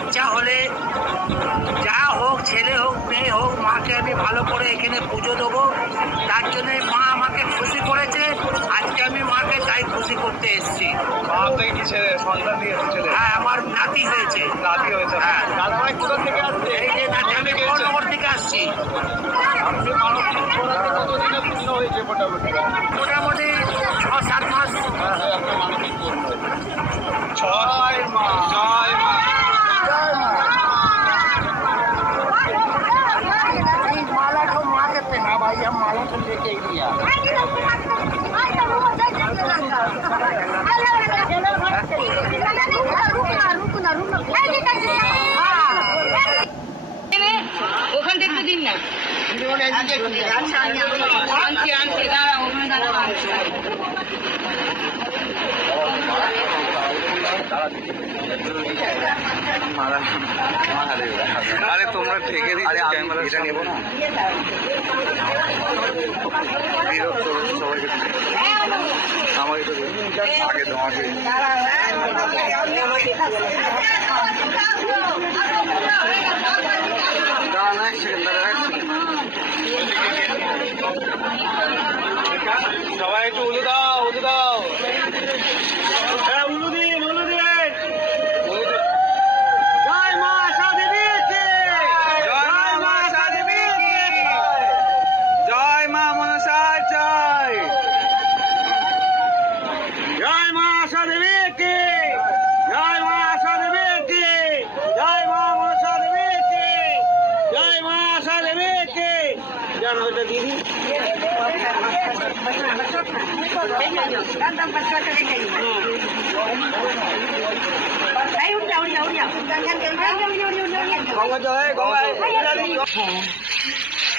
বাচ্চা হলে যা হোক, ছেলে হোক মেয়ে হোক, মাকে আমি ভালো করে এখানে পুজো দেবো। তার জন্যে মা আমাকে খুশি করেছে, আজকে আমি মাকে তাই খুশি করতে এসেছি। হ্যাঁ, আমার নাতি হয়েছে। হ্যাঁ, এই যে নাতি, আমি কোন্নগর থেকে আসছি। মোটামুটি 6-7 মাস। माला को माँ कहते हैं ना भाई, हम माला को लेके ही लिया। ওখান থেকে দিন না, আনছি আনছি, দাঁড়া ওখানে দাঁড়া। আরে তোমরা ঠেকে দিচ্ছ, ক্যামেরা এটা নেবো না। বিরক্ত সবাইকে, আমাকে তো আগে তোমাকে দাঁড়ান, এক সেকেন্ড দাঁড়া, এক সেকেন্ড। সবাই একটু উলু দাও, উলু দাও। হ্যাঁ, উলু দিন, উলু দিন। জয় মা আশা দেবী কি, জয় মা আশা দেবী কি, জয় মা মনসা জয়, জয় মা আশা দেবী কি, জয় মা আশা দেবী কি, জয় মা মনসা দেবী কি, জয় মা আশা দেবী কি। জানো এটা দিদি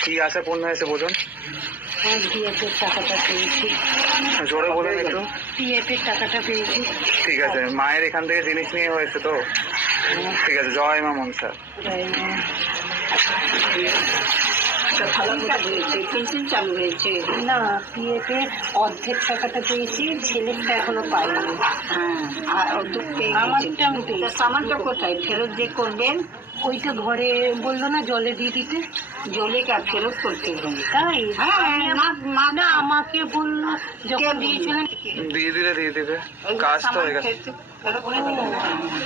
কি আশা পূর্ণ হয়েছে বোঝুন? পিএফের টাকাটা পেয়েছি। জোরে বলেন একটু। পিএফের টাকাটা পেয়েছি। ঠিক আছে, মায়ের এখান থেকে জিনিস নিয়ে হয়েছে তো? ঠিক আছে, জয় মা মনসা। পেনশন চালু হয়েছে না, পিএফের অর্ধেক টাকাটা পেয়েছি, ছেলেরটা এখনো পাইনি। হ্যাঁ, আর অর্ধেক সামানটা কোথায় ফেরত যে করবেন? ওইটা ঘরে বললো না জলে দিয়ে দিতে, জলে কাজ ফেরত করতে হবে। তাই না, আমাকে বললো যখন দিয়েছিলেন দিয়ে দিলে দিয়ে দিবে, কাজ তো হয়ে গেছে।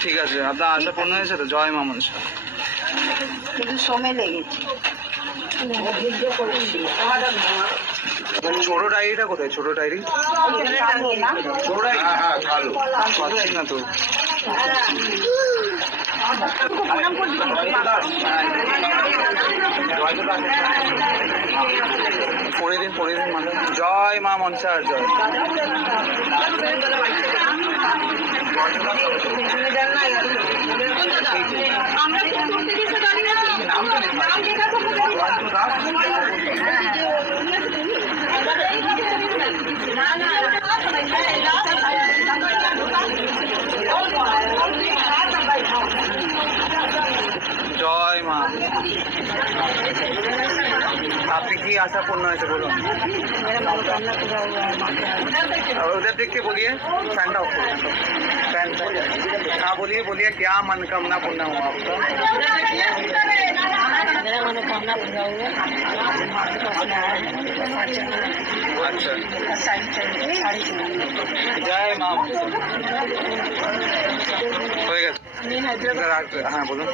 ঠিক আছে, আপনার আশা পূর্ণ হয়েছে তো? জয় মা মনসা। কিন্তু সময় লেগেছে। ছোট ডায়েরিটা কোথায়? ছোট ডায়েরি পাচ্ছি না তো। পড়ে দিন, পড়ে দিন। মানে জয় মা মনসার জয়। জয় মা। আপনি কি आशा पूर्ण হয়েছে বলুন? उधर देख के बोलिए, फैन ऑफ फैन। हाँ बोलिए, बोलिए क्या मनोकामना पूर्ण हुआ आपका? मेरा मनोकामना पूरा हुआ। अच्छा, जय माँ। হয়ে গেছে। আমি হায়দ্রাবাদ, হ্যাঁ বলুন।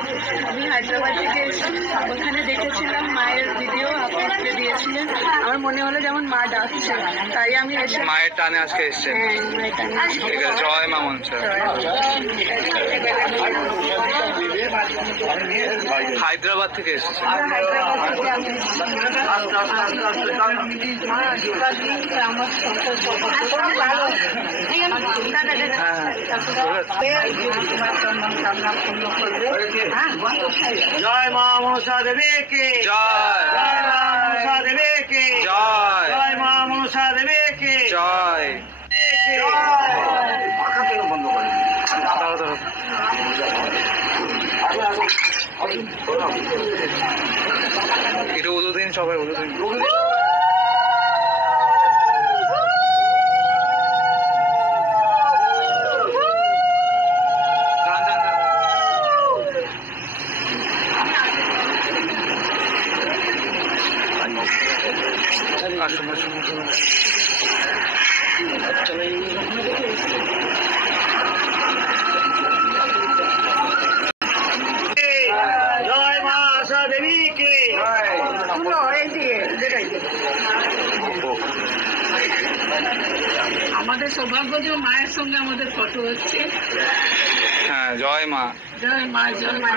আমি হায়দ্রাবাদ থেকে এসেছি, ওখানে দেখেছিলাম মায়ের ভিডিও আপলোড দিয়েছিলেন, আমার মনে হলো যেমন মা ডাকছে, তাই আমি এসে মায়ের টানে আজকে এসছেন। ঠিক আছে, জয় মা মনসা। হায়দ্রাবাদ থেকে এসেছেন? জয় মা মনসা দেবী কি জয়, জয় মা মনসা দেবী কি জয়, জয় মা মনসা দেবী কি জয়। বন্ধ করে দাঁড়াও, দাঁড়াও। একটু উদু দিন, সবাই উদু দিন। যান, যান, যান। জয় মা আশা দেবী কে আমাদের সৌভাগ্য যে মায়ের সঙ্গে আমাদের ফটো হচ্ছে। হ্যাঁ, জয় মা। জয় মা, জয় মা।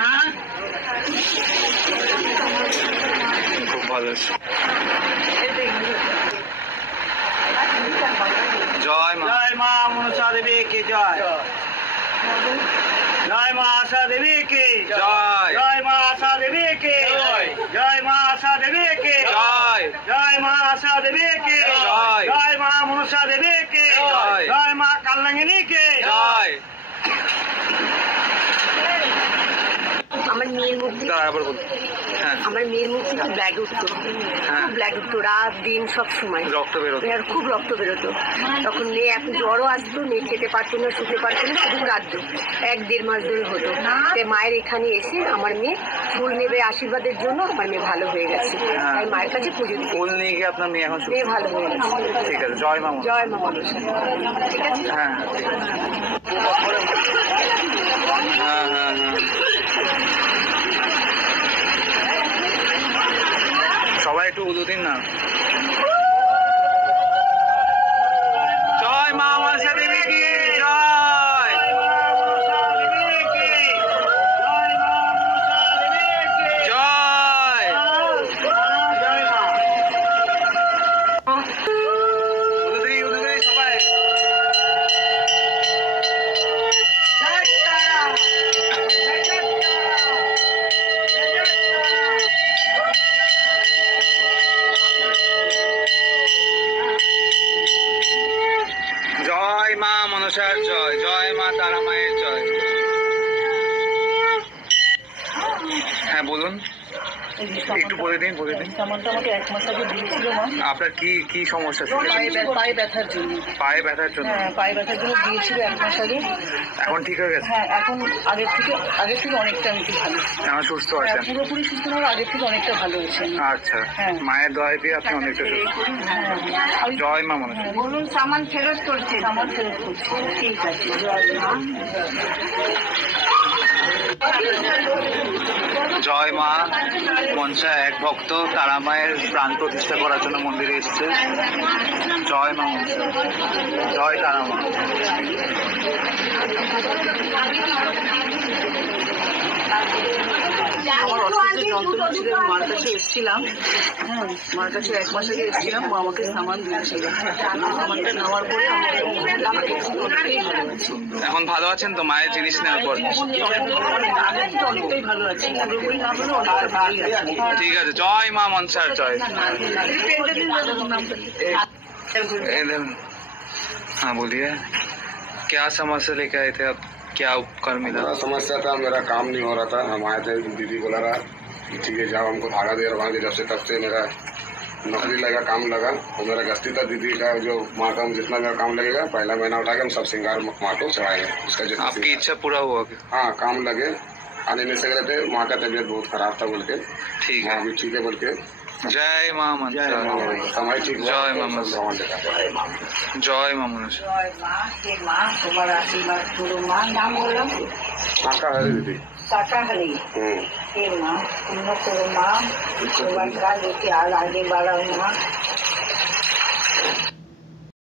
খুব ভালো। জয় মা। জয় মা মনসা দেবী কে জয়। জয় মা আশা দেবী কে জয়। জয় মা আশা দেবী কে জয় মা আশা দেবী কে জয়। জয় মা আশা দেবী কে জয়। জয় মা মনসা দেবী কে জয়। জয় মা কালনাঙ্গিনী কে জয়। আমার মেয়ের মুক্তি, দাঁড়া, আবার বল। হ্যাঁ, আমার মেয়ের মুক্তি খুব ব্লাড উঠতো, হ্যাঁ। খুব ব্লাড উঠতো রাত দিন সব সময়, রক্ত বেরোতো। আর খুব রক্ত বেরোতো। তখন মেয়ে এত জ্বরও আসতো, মেয়ে খেতে পারতো না, শুতে পারতো না, শুধু কাঁদতো। 1-1.5 মাস ধরে হতো। তাই মায়ের এখানে এসে আমার মেয়ে ফুল নেবে আশীর্বাদের জন্য, আমার মেয়ে ভালো হয়ে গেছে। হ্যাঁ। তাই মায়ের কাছে পুজো দিতে ফুল নিয়ে গিয়ে আপনার মেয়ে এখন সুস্থ। মেয়ে ভালো হয়ে গেছে। ঠিক আছে, জয় মা। জয় মা মনসা। ঠিক আছে। হ্যাঁ, হ্যাঁ, হ্যাঁ, হ্যাঁ। সবাই একটু উদু দিন না। জয় মা মনসা দেবী কি জয়। জয়। উদু দিই সবাই। জয় মা মনসার জয়। জয় মা তারা মায়ের জয়। হ্যাঁ, বলুন, একটু বলে দিন। সামানটা আমাকে 1 মাস আগে দিয়েছিল মা, আপনার কি কি সমস্যা ছিল? পায়ে ব্যথার জন্য। পায়ে ব্যথার জন্য। হ্যাঁ, পায়ে ব্যথার জন্য দিয়েছিল 1 মাস আগে। এখন ঠিক হয়ে গেছে? হ্যাঁ, এখন আগের থেকে অনেকটা আমি ভালো। এখন সুস্থ হ্যাঁ, আছেন? পুরোপুরি সুস্থ হওয়ার আগের থেকে অনেকটা ভালো হয়েছে। আচ্ছা, হ্যাঁ। মায়ের দয়া পেয়ে আপনি অনেকটা সুস্থ। জয় মা মনসা। বলুন, সামান ফেরত করছে। সামান ফেরত করছে। ঠিক আছে, জয় মা। জয় মা মনসা এক ভক্ত তারা মায়ের প্রাণ প্রতিষ্ঠা করার জন্য মন্দিরে এসেছে। জয় মা মনসা। জয় তারা মা। আমার অসুস্থ যন্ত্রণা ছিল, মার কাছে এসেছিলাম। হ্যাঁ, মার কাছে 1 মাস আগে এসেছিলাম, মা আমাকে সামান দিয়েছিল। সামানটা নেওয়ার পরে এখন ভালো আছেন তো মায়ের জিনিস নেওয়ার পর? আগের থেকে অনেকটাই ভালো আছে, পুরোপুরি না হলেও অনেকটা ভালোই আছে। ঠিক আছে, জয় মা মনসার জয়। हाँ बोलिए, क्या समस्या लेके आए थे आप? क्या उपकार मिला? मेरा समस्या था, मेरा काम नहीं हो रहा था। हम आए थे, दीदी बोला रहा कि ठीक है जाओ, हमको धागा दे रहा। जब से तब से मेरा नौकरी लगा, काम लगा। और मेरा गस्ती था दीदी का, जो माँ का जितना मेरा काम लगेगा, पहला महीना उठा के हम सब श्रृंगार माँ को चढ़ाएंगे। उसका जितना आपकी इच्छा पूरा हुआ क्या? हाँ, काम लगे, आने नहीं सक रहे थे। माँ का तबीयत बहुत खराब था बोल के, ठीक है। माँ भी ठीक है बोल के। जय माँ मनसा। समय ठीक हुआ, जय माँ सब मनसा। भगवान देखा। জয় মা মনসা। জয় মা, হে মা, তোমার আশীর্বাদ করো মা। নাম বললাম काका है दीदी। शाकाहारी। हे माँ, उन्नत करो माँ, তোমার কাজ ওকে আর আগে বাড়াও মা।